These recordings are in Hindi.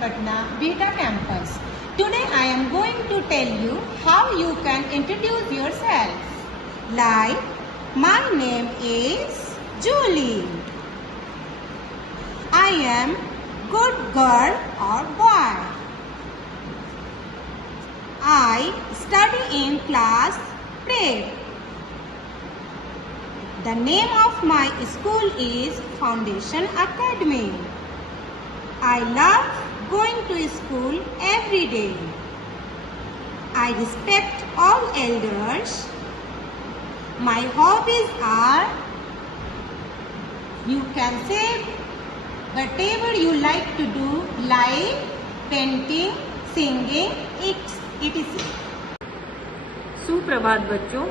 Patna Beta campus. Today I am going to tell you how you can introduce yourself. Like, my name is Julie. I am good girl or boy. I study in class prep. The name of my school is Foundation Academy. I love going to school every day. I respect all elders. My hobbies are, you can say whatever you like to do, like painting, singing, etc. सुप्रभात बच्चों,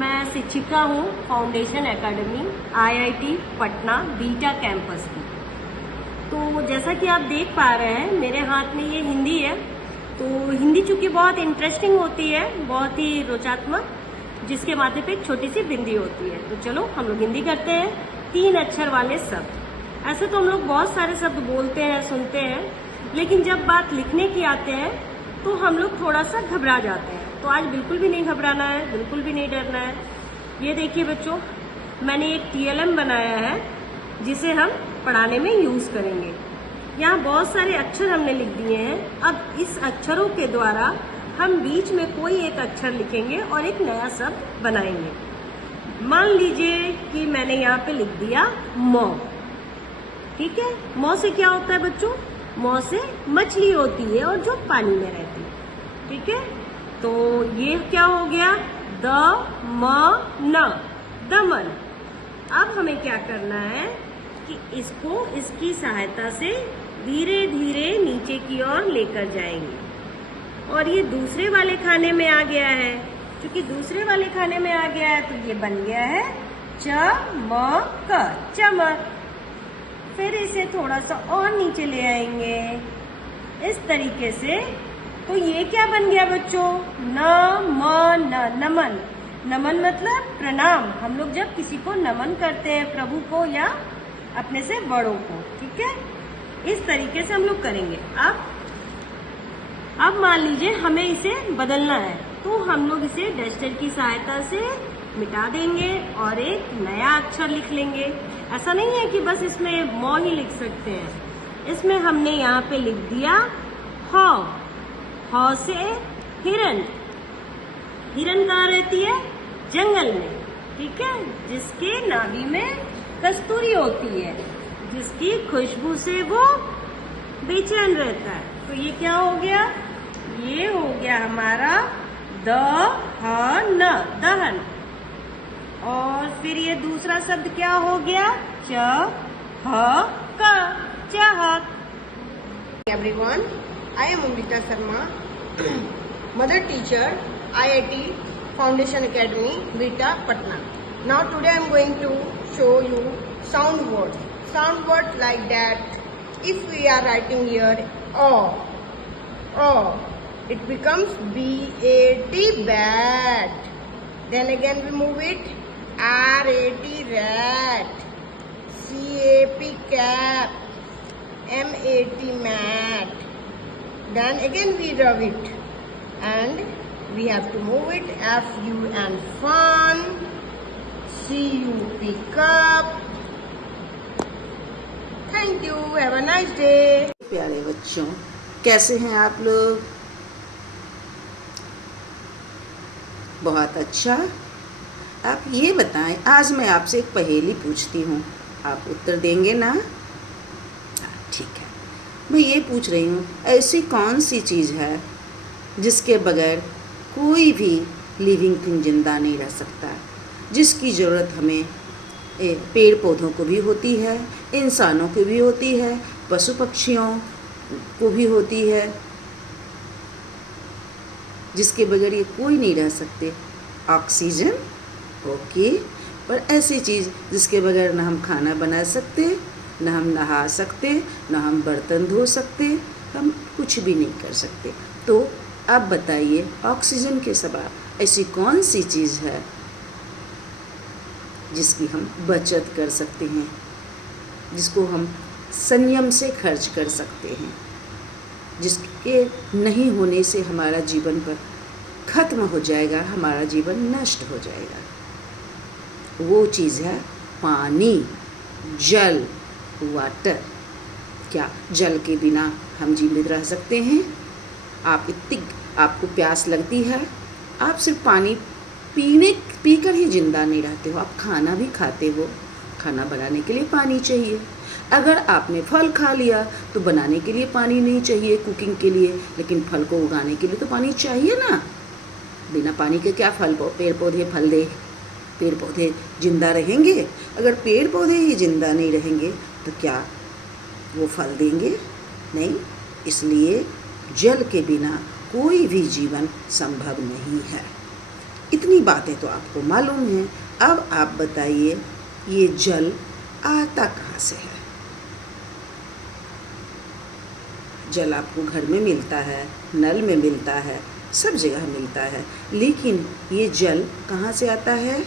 मैं शिक्षिका हूँ foundation academy IIT Patna beta campus की। तो जैसा कि आप देख पा रहे हैं मेरे हाथ में ये हिंदी है। तो हिंदी चूंकि बहुत इंटरेस्टिंग होती है, बहुत ही रोचात्मक, जिसके माथे पे एक छोटी सी बिंदी होती है। तो चलो हम लोग हिंदी करते हैं। 3 अक्षर वाले शब्द। ऐसे तो हम लोग बहुत सारे शब्द बोलते हैं, सुनते हैं, लेकिन जब बात लिखने की आते हैं तो हम लोग थोड़ा सा घबरा जाते हैं। तो आज बिल्कुल भी नहीं घबराना है, बिल्कुल भी नहीं डरना है। ये देखिए बच्चों, मैंने एक TLM बनाया है जिसे हम पढ़ाने में यूज करेंगे। यहाँ बहुत सारे अक्षर हमने लिख दिए हैं। अब इस अक्षरों के द्वारा हम बीच में कोई एक अक्षर लिखेंगे और एक नया शब्द बनाएंगे। मान लीजिए कि मैंने यहाँ पे लिख दिया मौ। ठीक है, मौ से क्या होता है बच्चों? मौ से मछली होती है और जो पानी में रहती है। ठीक है, तो ये क्या हो गया? द म न, दमन। अब हमें क्या करना है कि इसको इसकी सहायता से धीरे धीरे नीचे की ओर लेकर जाएंगे। और ये दूसरे वाले खाने में आ गया है। क्योंकि दूसरे वाले खाने में आ गया है तो ये बन गया है चमक, चमक। फिर इसे थोड़ा सा और नीचे ले आएंगे इस तरीके से। तो ये क्या बन गया बच्चों? न म न, नमन। नमन मतलब प्रणाम। हम लोग जब किसी को नमन करते हैं, प्रभु को या अपने से बड़ों को। ठीक है, इस तरीके से हम लोग करेंगे। अब मान लीजिए हमें इसे बदलना है, तो हम लोग इसे डस्टर की सहायता से मिटा देंगे और एक नया अक्षर लिख लेंगे। ऐसा नहीं है कि बस इसमें मौ ही लिख सकते हैं। इसमें हमने यहाँ पे लिख दिया ह। ह से हिरन। हिरन कहाँ रहती है? जंगल में। ठीक है, जिसके नाभि में कस्तूरी होती है, जिसकी खुशबू से वो बेचैन रहता है। तो ये क्या हो गया? ये हो गया हमारा दहन, दहन। और फिर ये दूसरा शब्द क्या हो गया? चहक, चहक। Everyone, I am Amrita Sharma, mother teacher, IIT Foundation Academy, Beta, Patna. Now today I am going to show you sound words. Sound words like that. If we are writing here O, it becomes BAT, bat. Then again we move it RAT, rat. CAP, cap. MAT, mat. Then again we rub it and we have to move it FUN, fun. CUP, cup. Thank you. Have a nice day. प्यारे बच्चों, कैसे हैं आप लोग? बहुत अच्छा। आप ये बताएं, आज मैं आपसे एक पहेली पूछती हूँ, आप उत्तर देंगे ना? ठीक है। मैं ये पूछ रही हूँ, ऐसी कौन सी चीज़ है जिसके बगैर कोई भी लिविंग थिंग जिंदा नहीं रह सकता, जिसकी ज़रूरत हमें पेड़ पौधों को भी होती है, इंसानों को भी होती है, पशु पक्षियों को भी होती है, जिसके बगैर ये कोई नहीं रह सकते? ऑक्सीजन। ओके, पर ऐसी चीज़ जिसके बगैर ना हम खाना बना सकते, ना हम नहा सकते, ना हम बर्तन धो सकते, हम कुछ भी नहीं कर सकते। तो अब बताइए, ऑक्सीजन के सिवा ऐसी कौन सी चीज़ है जिसकी हम बचत कर सकते हैं, जिसको हम संयम से खर्च कर सकते हैं? जिसके नहीं होने से हमारा जीवन पर खत्म हो जाएगा, हमारा जीवन नष्ट हो जाएगा। वो चीज़ है पानी, जल, वाटर। क्या जल के बिना हम जीवित रह सकते हैं? आपको प्यास लगती है, आप सिर्फ पानी पीकर ही जिंदा नहीं रहते हो, आप खाना भी खाते हो। खाना बनाने के लिए पानी चाहिए। अगर आपने फल खा लिया तो बनाने के लिए पानी नहीं चाहिए, कुकिंग के लिए, लेकिन फल को उगाने के लिए तो पानी चाहिए ना। बिना पानी के क्या पेड़ पौधे फल दे? पेड़ पौधे जिंदा रहेंगे? अगर पेड़ पौधे ही जिंदा नहीं रहेंगे तो क्या वो फल देंगे? नहीं। इसलिए जल के बिना कोई भी जीवन संभव नहीं है। इतनी बातें तो आपको मालूम है। अब आप बताइए, ये जल आता कहाँ से है? जल आपको घर में मिलता है, नल में मिलता है, सब जगह मिलता है, लेकिन ये जल कहाँ से आता है?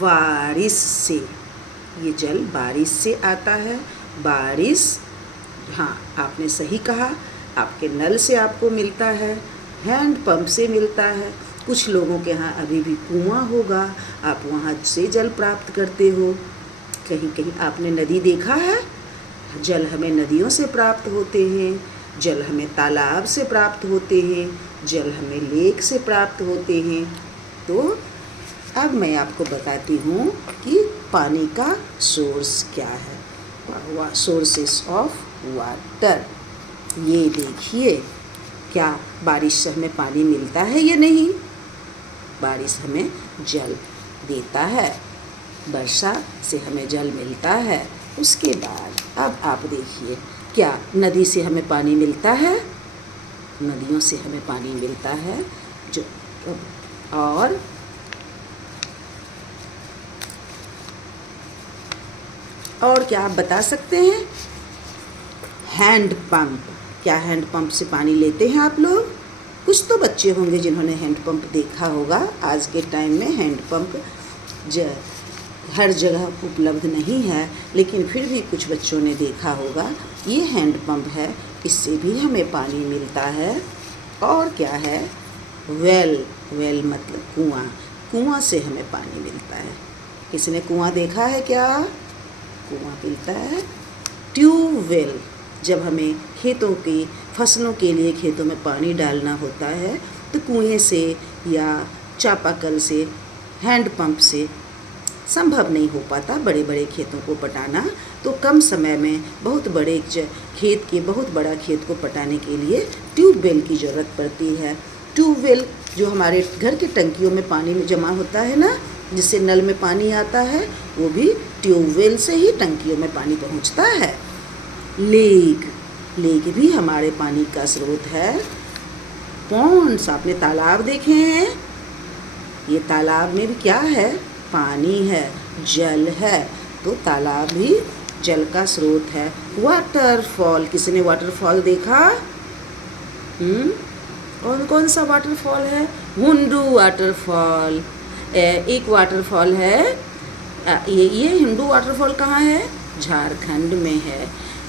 बारिश से। ये जल बारिश से आता है। बारिश, हाँ आपने सही कहा, आपके नल से आपको मिलता है, हैंड पंप से मिलता है। कुछ लोगों के यहाँ अभी भी कुआं होगा, आप वहाँ से जल प्राप्त करते हो। कहीं कहीं आपने नदी देखा है? जल हमें नदियों से प्राप्त होते हैं, जल हमें तालाब से प्राप्त होते हैं, जल हमें लेक से प्राप्त होते हैं। तो अब मैं आपको बताती हूँ कि पानी का सोर्स क्या है। Sources of water. ये देखिए, क्या बारिश से हमें पानी मिलता है या नहीं? बारिश हमें जल देता है, वर्षा से हमें जल मिलता है। उसके बाद अब आप देखिए, क्या नदी से हमें पानी मिलता है? नदियों से हमें पानी मिलता है। और क्या आप बता सकते हैं? Hand pump. क्या हैंड पंप से पानी लेते हैं आप लोग? कुछ तो बच्चे होंगे जिन्होंने हैंड पंप देखा होगा। आज के टाइम में हैंड पंप हर जगह उपलब्ध नहीं है, लेकिन फिर भी कुछ बच्चों ने देखा होगा। ये हैंड पंप है, इससे भी हमें पानी मिलता है। और क्या है? वेल मतलब कुआं। कुआं से हमें पानी मिलता है। किसी ने कुआं देखा है क्या? कुआं मिलता है। ट्यूबवेल, जब हमें खेतों की फसलों के लिए खेतों में पानी डालना होता है तो कुएं से या चापाकल से, हैंड पंप से संभव नहीं हो पाता बड़े बड़े खेतों को पटाना। तो कम समय में बहुत बड़े बहुत बड़ा खेत को पटाने के लिए ट्यूबवेल की ज़रूरत पड़ती है। ट्यूबवेल जो हमारे घर की टंकियों में पानी में जमा होता है ना, जिससे नल में पानी आता है, वो भी ट्यूबवेल से ही टंकियों में पानी पहुंचता है। लेक भी हमारे पानी का स्रोत है। पॉन्ड्स, आपने तालाब देखे हैं? ये तालाब में भी क्या है? पानी है, जल है। तो तालाब भी जल का स्रोत है। वाटरफॉल, किसी ने वाटरफॉल देखा? कौन सा वाटरफॉल है? हुंडू वाटरफॉल। एक वाटरफॉल है, ये हिंदू वाटरफॉल कहाँ है? झारखंड में है।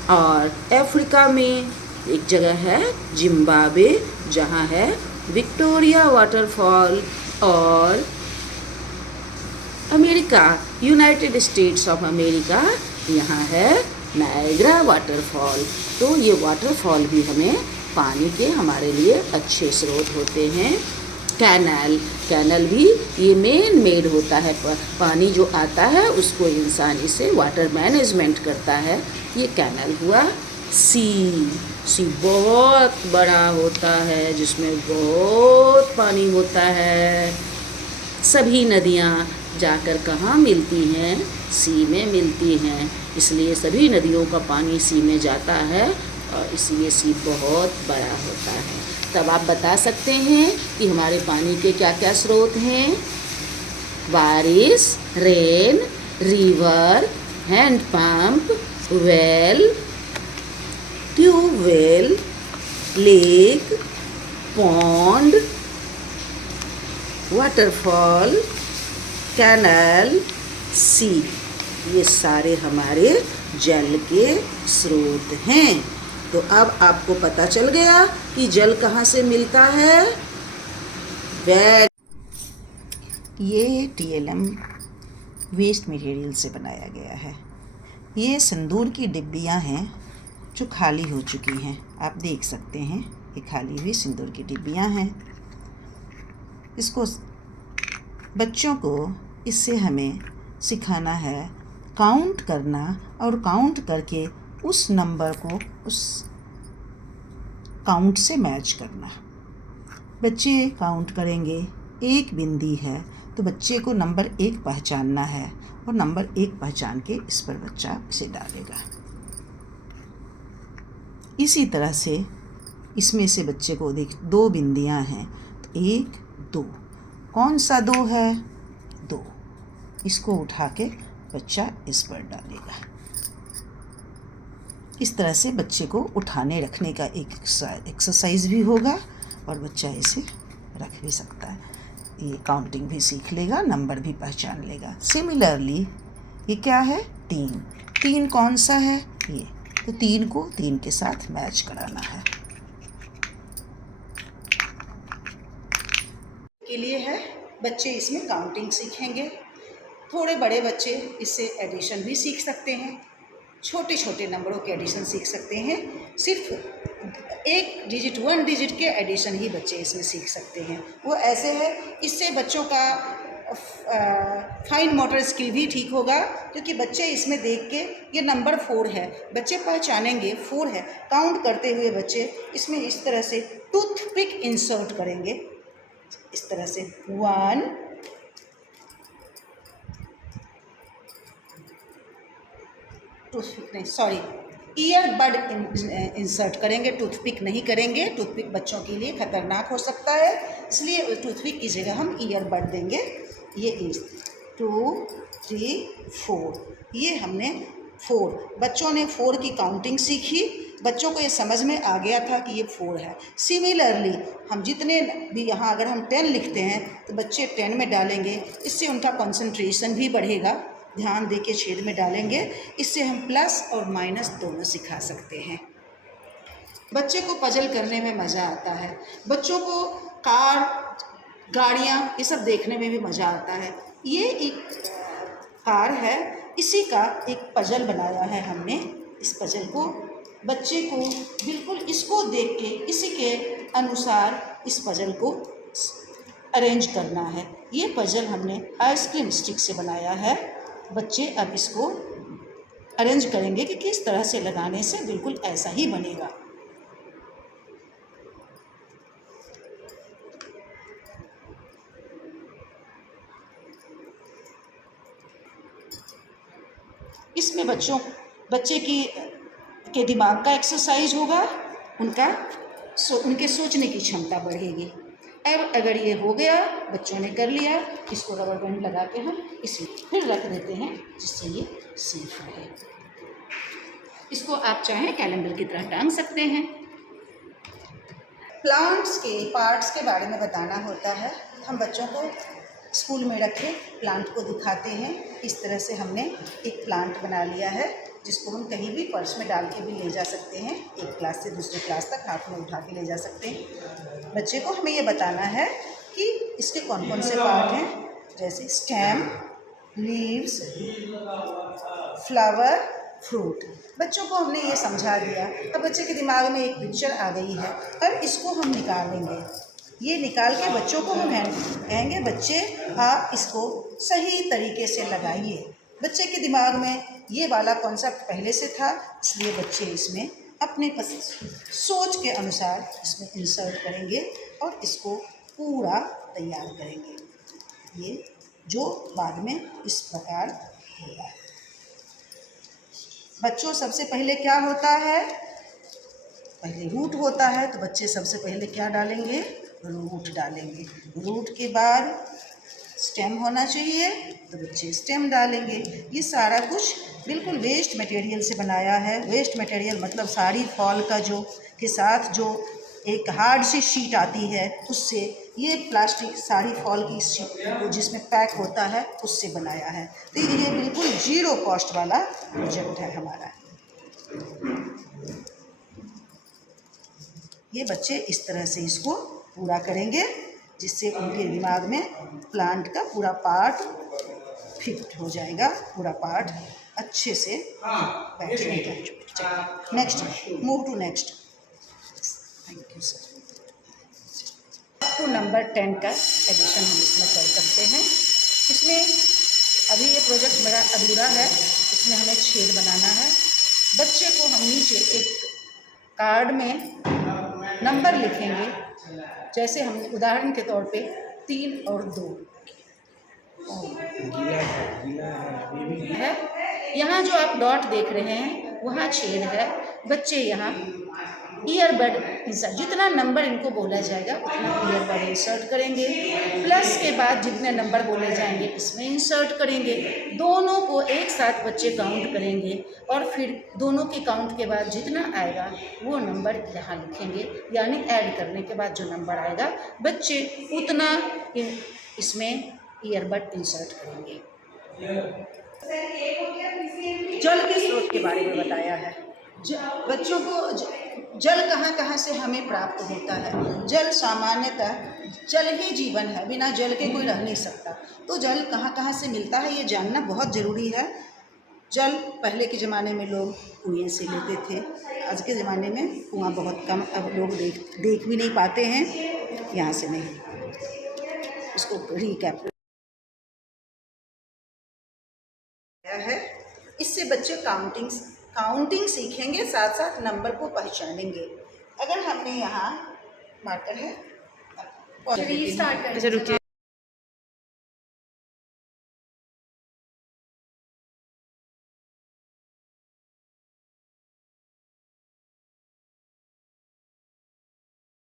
और अफ्रीका में एक जगह है जिम्बाब्वे, जहाँ है विक्टोरिया वाटरफॉल। और America, United states of America, यहाँ है नायग्रा वाटरफॉल। तो ये वाटरफॉल भी हमें पानी के हमारे लिए अच्छे स्रोत होते हैं। कैनल भी ये मेड होता है। पानी जो आता है उसको इंसान इसे वाटर मैनेजमेंट करता है। ये कैनल हुआ। सी बहुत बड़ा होता है, जिसमें बहुत पानी होता है। सभी नदियाँ जाकर कहाँ मिलती हैं? सी में मिलती हैं। इसलिए सभी नदियों का पानी सी में जाता है और इसलिए सी बहुत बड़ा होता है। तब आप बता सकते हैं कि हमारे पानी के क्या क्या स्रोत हैं? बारिश, rain, river, hand pump, well, tubewell, lake, pond, waterfall, canal, sea. ये सारे हमारे जल के स्रोत हैं। तो अब आपको पता चल गया कि जल कहाँ से मिलता है। ये TLM वेस्ट मटेरियल से बनाया गया है। ये सिंदूर की डिब्बियाँ हैं जो खाली हो चुकी हैं, आप देख सकते हैं ये खाली हुई सिंदूर की डिब्बियाँ हैं। इसको बच्चों को इससे हमें सिखाना है काउंट करना, और काउंट करके उस नंबर को उस काउंट से मैच करना। बच्चे काउंट करेंगे, 1 बिंदी है तो बच्चे को नंबर 1 पहचानना है, और नंबर 1 पहचान के इस पर बच्चा इसे डालेगा। इसी तरह से इसमें से बच्चे को 2 बिंदियां हैं, तो 1 2, कौन सा 2 है? 2। इसको उठा के बच्चा इस पर डालेगा। इस तरह से बच्चे को उठाने रखने का एक एक्सरसाइज भी होगा, और बच्चा इसे रख भी सकता है। ये काउंटिंग भी सीख लेगा, नंबर भी पहचान लेगा। सिमिलरली ये क्या है? 3 कौन सा है? ये, तो 3 को 3 के साथ मैच कराना है। के लिए है बच्चे इसमें काउंटिंग सीखेंगे। थोड़े बड़े बच्चे इससे एडिशन भी सीख सकते हैं, छोटे छोटे नंबरों के एडिशन सीख सकते हैं। सिर्फ 1 डिजिट के एडिशन ही बच्चे इसमें सीख सकते हैं। वो ऐसे है, इससे बच्चों का फाइन मोटर स्किल भी ठीक होगा, क्योंकि बच्चे इसमें देख के ये नंबर 4 है, बच्चे पहचानेंगे 4 है। काउंट करते हुए बच्चे इसमें इस तरह से टूथपिक इंसर्ट करेंगे, इस तरह से 1 टूथपिक नहीं, सॉरी, ईयरबड इंसर्ट करेंगे, टूथपिक नहीं करेंगे। टूथपिक बच्चों के लिए खतरनाक हो सकता है, इसलिए टूथपिक की जगह हम ईयरबड देंगे। ये 2 3 4, ये हमने 4, बच्चों ने 4 की काउंटिंग सीखी, बच्चों को ये समझ में आ गया था कि ये 4 है। सिमिलरली हम जितने भी यहाँ अगर हम 10 लिखते हैं तो बच्चे 10 में डालेंगे, इससे उनका कंसंट्रेशन भी बढ़ेगा, ध्यान दे के छेद में डालेंगे। इससे हम प्लस और माइनस दोनों सिखा सकते हैं। बच्चे को पजल करने में मज़ा आता है, बच्चों को कार गाड़ियाँ ये सब देखने में भी मज़ा आता है। ये एक कार है, इसी का एक पजल बनाया है हमने। इस पजल को बच्चे को बिल्कुल इसको देख के इसी के अनुसार इस पजल को अरेंज करना है। ये पजल हमने आइसक्रीम स्टिक से बनाया है। बच्चे अब इसको अरेंज करेंगे कि किस तरह से लगाने से बिल्कुल ऐसा ही बनेगा। इसमें बच्चे के दिमाग का एक्सरसाइज होगा, उनके सोचने की क्षमता बढ़ेगी। अब अगर ये हो गया, बच्चों ने कर लिया, इसको रबर बैंड लगा के हम इसे फिर रख देते हैं, जिससे ये सेफ रहे। इसको आप चाहें कैलेंडर की तरह टांग सकते हैं। प्लांट्स के पार्ट्स के बारे में बताना होता है, हम बच्चों को स्कूल में रखे प्लांट को दिखाते हैं। इस तरह से हमने एक प्लांट बना लिया है, जिसको हम कहीं भी पर्स में डाल के भी ले जा सकते हैं, एक क्लास से दूसरे क्लास तक हाथ में उठा के ले जा सकते हैं। बच्चे को हमें ये बताना है कि इसके कौन कौन से पार्ट हैं, जैसे स्टेम, लीव्स, फ्लावर, फ्रूट। बच्चों को हमने ये समझा दिया। अब बच्चे के दिमाग में एक पिक्चर आ गई है, अब इसको हम निकालेंगे। ये निकाल के बच्चों को हम कहेंगे, बच्चे आप इसको सही तरीके से लगाइए। बच्चे के दिमाग में ये वाला कॉन्सेप्ट पहले से था, इसलिए बच्चे इसमें अपने सोच के अनुसार इसमें इंसर्ट करेंगे और इसको पूरा तैयार करेंगे। ये जो बाद में इस प्रकार होगा। बच्चों सबसे पहले क्या होता है? पहले रूट होता है, तो बच्चे सबसे पहले क्या डालेंगे? रूट डालेंगे। रूट के बाद स्टेम होना चाहिए, तो बच्चे स्टेम डालेंगे। ये सारा कुछ बिल्कुल वेस्ट मटेरियल से बनाया है। वेस्ट मटेरियल मतलब साड़ी फॉल का के साथ जो एक हार्ड सी शीट आती है, उससे ये प्लास्टिक साड़ी फॉल की शीट जिसमें पैक होता है, उससे बनाया है। तो ये बिल्कुल 0 कॉस्ट वाला प्रोजेक्ट है हमारा। ये बच्चे इस तरह से इसको पूरा करेंगे, जिससे उनके दिमाग में प्लांट का पूरा पार्ट फिट हो जाएगा, पूरा पार्ट अच्छे से बैठ जाएगा। Next, move to next. Thank you sir. तो नंबर 10 का एडिशन हम इसमें कर सकते हैं। इसमें अभी ये प्रोजेक्ट मेरा अधूरा है, इसमें हमें छेद बनाना है। बच्चे को हम नीचे एक कार्ड में नंबर लिखेंगे, जैसे हम उदाहरण के तौर पे 3 और 2 है। यहाँ जो आप डॉट देख रहे हैं वहाँ छेद है। बच्चे यहाँ ईयरबड इंसर्ट, जितना नंबर इनको बोला जाएगा उतना ईयरबड इंसर्ट करेंगे। प्लस के बाद जितने नंबर बोले जाएंगे इसमें इंसर्ट करेंगे। दोनों को एक साथ बच्चे काउंट करेंगे और फिर दोनों के काउंट के बाद जितना आएगा वो नंबर यहाँ लिखेंगे, यानी ऐड करने के बाद जो नंबर आएगा बच्चे उतना इसमें ईयरबड इंसर्ट करेंगे। जल के स्रोत के बारे में बताया है। बच्चों को जल कहाँ कहाँ से हमें प्राप्त होता है। जल सामान्यतः जल ही जीवन है, बिना जल के कोई रह नहीं सकता। तो जल कहाँ कहाँ से मिलता है ये जानना बहुत ज़रूरी है। जल पहले के ज़माने में लोग कुएं से लेते थे, आज के ज़माने में कुआं बहुत कम अब लोग देख भी नहीं पाते हैं, यहाँ से नहीं। इसको रिकैप है। इससे बच्चे काउंटिंग सीखेंगे, साथ साथ नंबर को पहचानेंगे। अगर हमने यहाँ मार्कर है, स्टार्ट करें।